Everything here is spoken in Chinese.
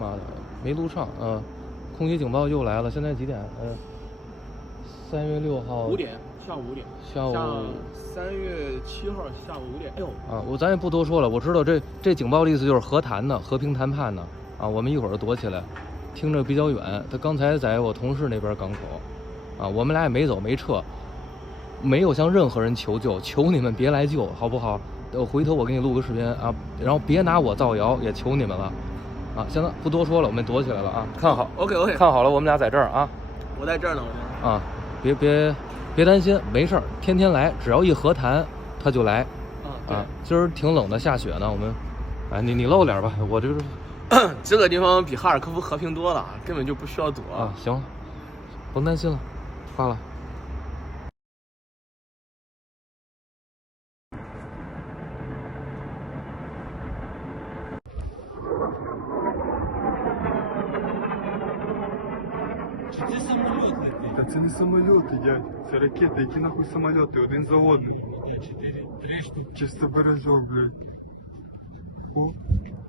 妈的，没录上。空袭警报又来了，现在几点？3月6号5点，下午5点。下午3月7号下午5点。哎呦啊，咱也不多说了，我知道这警报的意思就是和谈呢，和平谈判呢。啊，我们一会儿躲起来，听着比较远。他刚才在我同事那边港口，啊，我们俩也没走没撤，没有向任何人求救，求你们别来救，好不好？回头我给你录个视频啊，然后别拿我造谣，也求你们了。啊，行了，不多说了，我们躲起来了啊。看好 ，OK， 看好了，我们俩在这儿啊。我在这儿呢，啊，别担心，没事儿，天天来，只要一和谈，他就来。啊，今儿挺冷的，下雪呢，我们，哎，你露脸吧，我这这个地方比哈尔科夫和平多了，根本就不需要躲啊。行了，甭担心了，挂了。Та це не самольоти, дядь. Це ракети, які нахуй самольоти, один за одним. Чисто бережок, блядь. О.